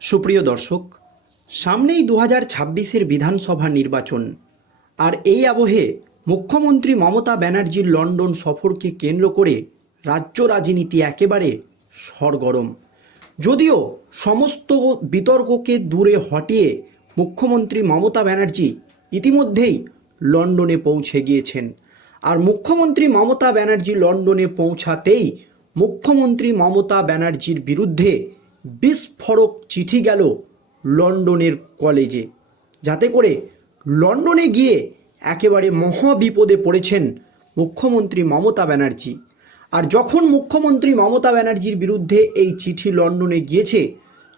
সুপ্রিয় দর্শক, সামনেই দু হাজার ছাব্বিশের বিধানসভা নির্বাচন। আর এই আবহে মুখ্যমন্ত্রী মমতা ব্যানার্জির লন্ডন সফরকে কেন্দ্র করে রাজ্য রাজনীতি একেবারে সরগরম। যদিও সমস্ত বিতর্ককে দূরে হটিয়ে মুখ্যমন্ত্রী মমতা ব্যানার্জি ইতিমধ্যেই লন্ডনে পৌঁছে গিয়েছেন। আর মুখ্যমন্ত্রী মমতা ব্যানার্জি লন্ডনে পৌঁছাতেই মুখ্যমন্ত্রী মমতা ব্যানার্জির বিরুদ্ধে বিস্ফোরক চিঠি গেল লন্ডনের কলেজে। যাতে করে লন্ডনে গিয়ে একেবারে মহাবিপদে পড়েছেন মুখ্যমন্ত্রী মমতা ব্যানার্জি। আর যখন মুখ্যমন্ত্রী মমতা ব্যানার্জির বিরুদ্ধে এই চিঠি লন্ডনে গিয়েছে,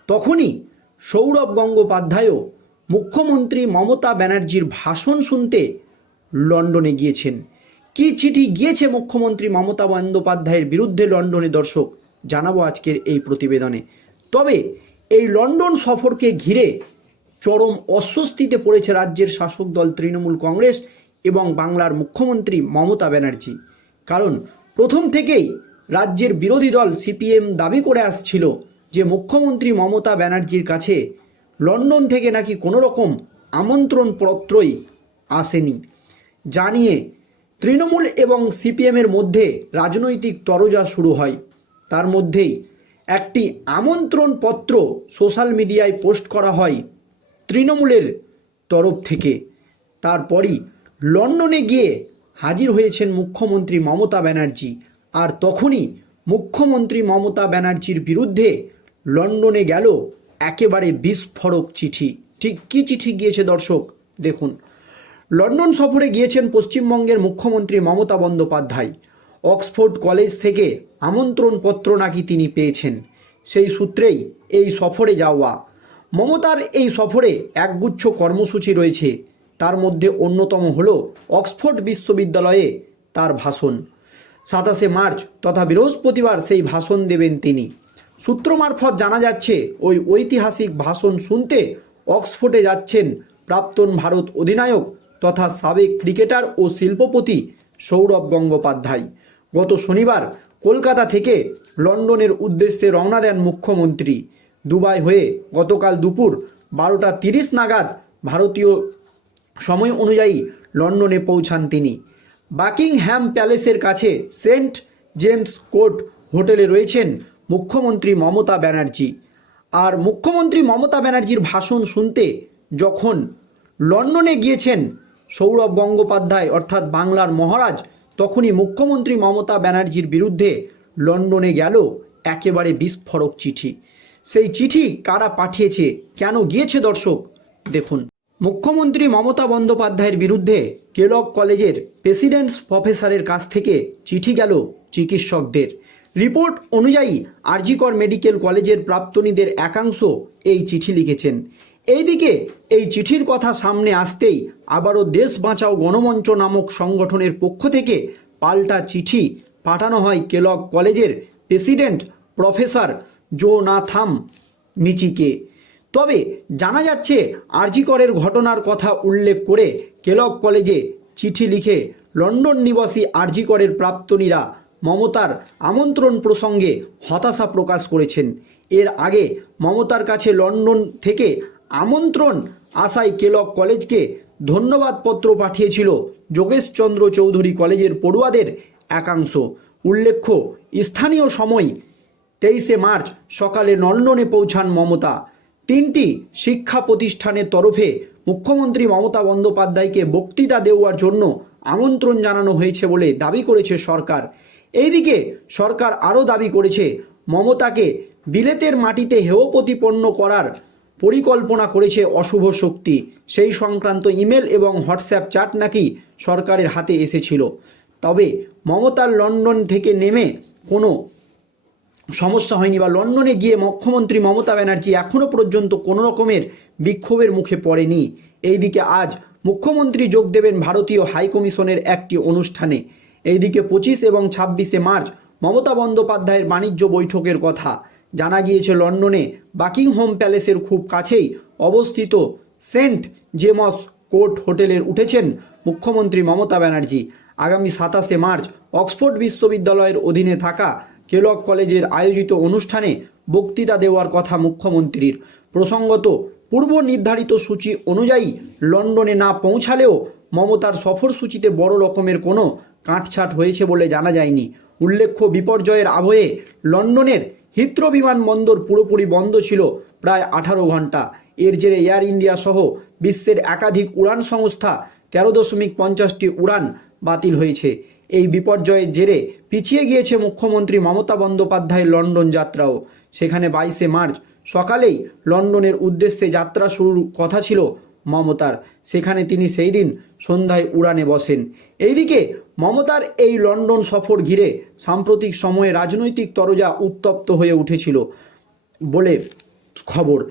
তখনই সৌরভ গঙ্গোপাধ্যায়ও মুখ্যমন্ত্রী মমতা ব্যানার্জির ভাষণ শুনতে লন্ডনে গিয়েছেন। কি চিঠি গিয়েছে মুখ্যমন্ত্রী মমতা বন্দ্যোপাধ্যায়ের বিরুদ্ধে লন্ডনে দর্শক? জানাব আজকের এই প্রতিবেদনে। তবে এই লন্ডন সফরকে ঘিরে চরম অস্বস্তিতে পড়েছে রাজ্যের শাসক দল তৃণমূল কংগ্রেস এবং বাংলার মুখ্যমন্ত্রী মমতা ব্যানার্জি। কারণ প্রথম থেকেই রাজ্যের বিরোধী দল সিপিএম দাবি করে আসছিল যে মুখ্যমন্ত্রী মমতা ব্যানার্জির কাছে লন্ডন থেকে নাকি কোনো রকম আমন্ত্রণপত্রই আসেনি। জানিয়ে তৃণমূল এবং সিপিএমের মধ্যে রাজনৈতিক তরজা শুরু হয়। তার মধ্যেই একটি আমন্ত্রণপত্র সোশ্যাল মিডিয়ায় পোস্ট করা হয় তৃণমূলের তরফ থেকে। তারপরই লন্ডনে গিয়ে হাজির হয়েছেন মুখ্যমন্ত্রী মমতা ব্যানার্জি। আর তখনই মুখ্যমন্ত্রী মমতা ব্যানার্জির বিরুদ্ধে লন্ডনে গেল একেবারে বিস্ফোরক চিঠি। ঠিক কী চিঠি গিয়েছে দর্শক, দেখুন। লন্ডন সফরে গিয়েছেন পশ্চিমবঙ্গের মুখ্যমন্ত্রী মমতা বন্দ্যোপাধ্যায়। অক্সফোর্ড কলেজ থেকে আমন্ত্রণপত্র নাকি তিনি পেয়েছেন। সেই সূত্রেই এই সফরে যাওয়া। মমতার এই সফরে একগুচ্ছ কর্মসূচি রয়েছে। তার মধ্যে অন্যতম হল অক্সফোর্ড বিশ্ববিদ্যালয়ে তার ভাষণ। সাতাশে মার্চ তথা বৃহস্পতিবার সেই ভাষণ দেবেন তিনি। সূত্র মারফত জানা যাচ্ছে, ওই ঐতিহাসিক ভাষণ শুনতে অক্সফোর্ডে যাচ্ছেন প্রাক্তন ভারত অধিনায়ক তথা সাবেক ক্রিকেটার ও শিল্পপতি সৌরভ গঙ্গোপাধ্যায়। গত শনিবার কলকাতা থেকে লন্ডনের উদ্দেশ্যে রওনা দেন মুখ্যমন্ত্রী। দুবাই হয়ে গতকাল দুপুর বারোটা তিরিশ নাগাদ ভারতীয় সময় অনুযায়ী লন্ডনে পৌঁছান তিনি। বাকিংহ্যাম প্যালেসের কাছে সেন্ট জেমস কোর্ট হোটেলে রয়েছেন মুখ্যমন্ত্রী মমতা ব্যানার্জি। আর মুখ্যমন্ত্রী মমতা ব্যানার্জির ভাষণ শুনতে যখন লন্ডনে গিয়েছেন সৌরভ গঙ্গোপাধ্যায়, অর্থাৎ বাংলার মহারাজ তখনই মুখ্যমন্ত্রী মমতা ব্যানার্জির বিরুদ্ধে লন্ডনে গেল একেবারে বিস্ফোরক চিঠি। সেই চিঠি কারা পাঠিয়েছে, কেন গিয়েছে দর্শক, দেখুন। মুখ্যমন্ত্রী মমতা বন্দ্যোপাধ্যায়ের বিরুদ্ধে কেলক কলেজের প্রেসিডেন্টস প্রফেসরের কাছ থেকে চিঠি গেল চিকিৎসকদের। রিপোর্ট অনুযায়ী আরজিকর মেডিকেল কলেজের প্রাক্তনীদের একাংশ এই চিঠি লিখেছেন। এইদিকে এই চিঠির কথা সামনে আসতেই আবারও দেশ বাঁচাও গণমঞ্চ নামক সংগঠনের পক্ষ থেকে পাল্টা চিঠি পাঠানো হয় কেলক কলেজের প্রেসিডেন্ট প্রফেসর জোনাথাম মিচিকে। তবে জানা যাচ্ছে আরজিকরের ঘটনার কথা উল্লেখ করে কেলক কলেজে চিঠি লিখে লন্ডন নিবাসী আরজিকরের প্রাক্তনীরা মমতার আমন্ত্রণ প্রসঙ্গে হতাশা প্রকাশ করেছেন। এর আগে মমতার কাছে লন্ডন থেকে আমন্ত্রণ আসায় কেলক কলেজকে ধন্যবাদপত্র পাঠিয়েছিল যোগেশচন্দ্র চৌধুরী কলেজের পড়ুয়াদের একাংশ। উল্লেখ্য, স্থানীয় সময় তেইশে মার্চ সকালে লন্ডনে পৌঁছান মমতা। তিনটি শিক্ষা প্রতিষ্ঠানের তরফে মুখ্যমন্ত্রী মমতা বন্দ্যোপাধ্যায়কে বক্তৃতা দেওয়ার জন্য আমন্ত্রণ জানানো হয়েছে বলে দাবি করেছে সরকার। এইদিকে সরকার আরও দাবি করেছে, মমতাকে বিলেতের মাটিতে হেয় প্রতিপন্ন করার পরিকল্পনা করেছে অশুভ শক্তি। সেই সংক্রান্ত ইমেল এবং হোয়াটসঅ্যাপ চ্যাট নাকি সরকারের হাতে এসেছিল। তবে মমতার লন্ডন থেকে নেমে কোনো সমস্যা হয়নি বা লন্ডনে গিয়ে মুখ্যমন্ত্রী মমতা ব্যানার্জি এখনও পর্যন্ত কোনো রকমের বিক্ষোভের মুখে পড়েনি। এইদিকে আজ মুখ্যমন্ত্রী যোগ দেবেন ভারতীয় হাইকমিশনের একটি অনুষ্ঠানে। এইদিকে পঁচিশ এবং ছাব্বিশে মার্চ মমতা বন্দ্যোপাধ্যায়ের বাণিজ্য বৈঠকের কথা। জানা গিয়েছে লন্ডনে বাকিংহোম প্যালেসের খুব কাছেই অবস্থিত সেন্ট জেমস কোর্ট হোটেলের উঠেছেন মুখ্যমন্ত্রী মমতা ব্যানার্জি। আগামী সাতাশে মার্চ অক্সফোর্ড বিশ্ববিদ্যালয়ের অধীনে থাকা কেলক কলেজের আয়োজিত অনুষ্ঠানে বক্তৃতা দেওয়ার কথা মুখ্যমন্ত্রীর। প্রসঙ্গত, পূর্ব নির্ধারিত সূচি অনুযায়ী লন্ডনে না পৌঁছালেও মমতার সফরসূচিতে বড় রকমের কোনো কাটছাট হয়েছে বলে জানা যায়নি। উল্লেখ্য, বিপর্যয়ের আবহে লন্ডনের হিথ্রো বিমানবন্দর পুরোপুরি বন্ধ ছিল প্রায় আঠারো ঘণ্টা। এর জেরে এয়ার ইন্ডিয়া সহ বিশ্বের একাধিক উড়ান সংস্থা তেরো দশমিক পঞ্চাশটি উড়ান বাতিল হয়েছে। এই বিপর্যয়ের জেরে পিছিয়ে গিয়েছে মুখ্যমন্ত্রী মমতা বন্দ্যোপাধ্যায়ের লন্ডন যাত্রাও। সেখানে বাইশে মার্চ সকালেই লন্ডনের উদ্দেশ্যে যাত্রা শুরুর কথা ছিল মমতার। সেখানে তিনি সেই দিন সন্ধ্যায় উড়ানে বসেন। এইদিকে মমতার এই লন্ডন সফর ঘিরে সাম্প্রতিক সময়ে রাজনৈতিক তরজা উত্তপ্ত হয়ে উঠেছিল বলে খবর।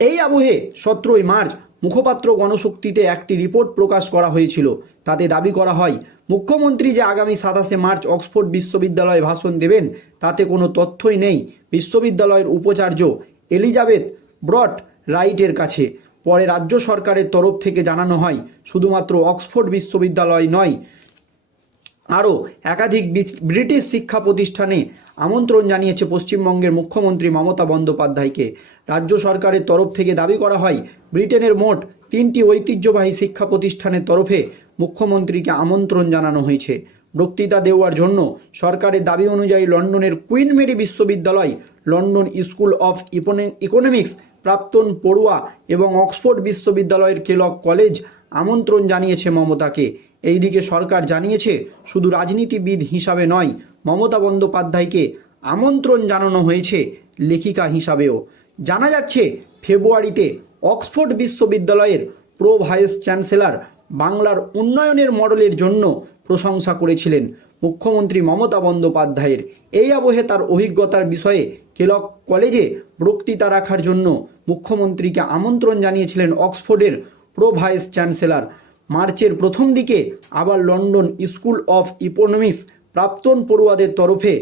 এই আবহে সতেরোই মার্চ মুখপাত্র গণশক্তিতে একটি রিপোর্ট প্রকাশ করা হয়েছিল। তাতে দাবি করা হয়, মুখ্যমন্ত্রী যে আগামী সাতাশে মার্চ অক্সফোর্ড বিশ্ববিদ্যালয়ে ভাষণ দেবেন, তাতে কোনো তথ্যই নেই। বিশ্ববিদ্যালয়ের উপাচার্য এলিজাবেথ ব্রট রাইটের কাছে। পরে রাজ্য সরকারের তরফ থেকে জানানো হয়, শুধুমাত্র অক্সফোর্ড বিশ্ববিদ্যালয় নয়, আরও একাধিক ব্রিটিশ শিক্ষা প্রতিষ্ঠানে আমন্ত্রণ জানিয়েছে পশ্চিমবঙ্গের মুখ্যমন্ত্রী মমতা বন্দ্যোপাধ্যায়কে। রাজ্য সরকারের তরফ থেকে দাবি করা হয়, ব্রিটেনের মোট তিনটি ঐতিহ্যবাহী শিক্ষা প্রতিষ্ঠানের তরফে মুখ্যমন্ত্রীকে আমন্ত্রণ জানানো হয়েছে। বক্তৃতা দেওয়ার জন্য সরকারের দাবি অনুযায়ী লন্ডনের কুইন মেরি বিশ্ববিদ্যালয়, London school of econo- economics প্রাক্তন পড়ুয়া এবং অক্সফোর্ড বিশ্ববিদ্যালয়ের কেলক কলেজ আমন্ত্রণ জানিয়েছে মমতাকে। এইদিকে সরকার জানিয়েছে, শুধু রাজনীতিবিদ হিসাবে নয়, মমতা বন্দ্যোপাধ্যায়কে আমন্ত্রণ জানানো হয়েছে লেখিকা হিসাবেও। জানা যাচ্ছে, ফেব্রুয়ারিতে অক্সফোর্ড বিশ্ববিদ্যালয়ের প্রো ভাইস চ্যান্সেলর বাংলার উন্নয়নের মডেলের জন্য প্রশংসা করেছিলেন। মুখ্যমন্ত্রী মমতা বন্দ্যোপাধ্যায়ের। এই আবহে তার অভিজ্ঞতার বিষয়ে কেলক কলেজে বক্তৃতা রাখার জন্য মুখ্যমন্ত্রীকে আমন্ত্রণ জানিয়েছিলেন অক্সফোর্ডের প্রো ভাইস চ্যান্সেলর। মার্চের প্রথম দিকে আবার লন্ডন স্কুল অফ ইকোনমিক্স প্রাক্তন পড়ুয়াদের তরফে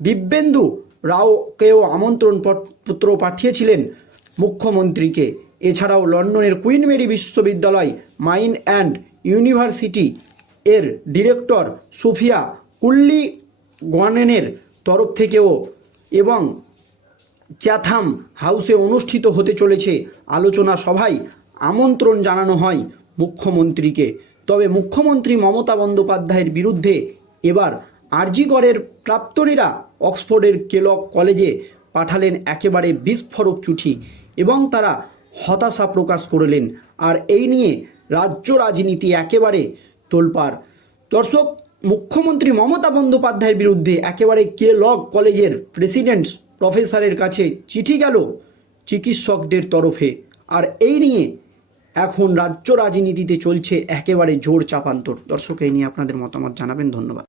দিব্যেন্দু রাওকেও আমন্ত্রণ পত্র পাঠিয়েছিলেন মুখ্যমন্ত্রীকে। এছাড়াও লন্ডনের কুইন মেরি বিশ্ববিদ্যালয় মাইন অ্যান্ড ইউনিভার্সিটি এর ডিরেক্টর সুফিয়া কুল্লি গোয়ানেনের তরফ থেকেও এবং চ্যাথাম হাউসে অনুষ্ঠিত হতে চলেছে আলোচনা সভায় আমন্ত্রণ জানানো হয় মুখ্যমন্ত্রীকে। তবে মুখ্যমন্ত্রী মমতা বন্দ্যোপাধ্যায়ের বিরুদ্ধে এবার আরজিগড়ের প্রাক্তনীরা অক্সফোর্ডের কেলক কলেজে পাঠালেন একেবারে বিস্ফোরক চুঠি এবং তারা হতাশা প্রকাশ করলেন। আর এই নিয়ে রাজ্য রাজনীতি একেবারে তোলপাড়। দর্শক, মুখ্যমন্ত্রী মমতা বন্দ্যোপাধ্যায়ের বিরুদ্ধে একেবারে কে লগ কলেজের প্রেসিডেন্ট প্রফেসরের কাছে চিঠি গেল চিকিৎসকদের তরফে। আর এই নিয়ে এখন রাজ্য রাজনীতিতে চলছে একেবারে জোর চাপান্তর। দর্শক, এই নিয়ে আপনাদের মতামত জানাবেন। ধন্যবাদ।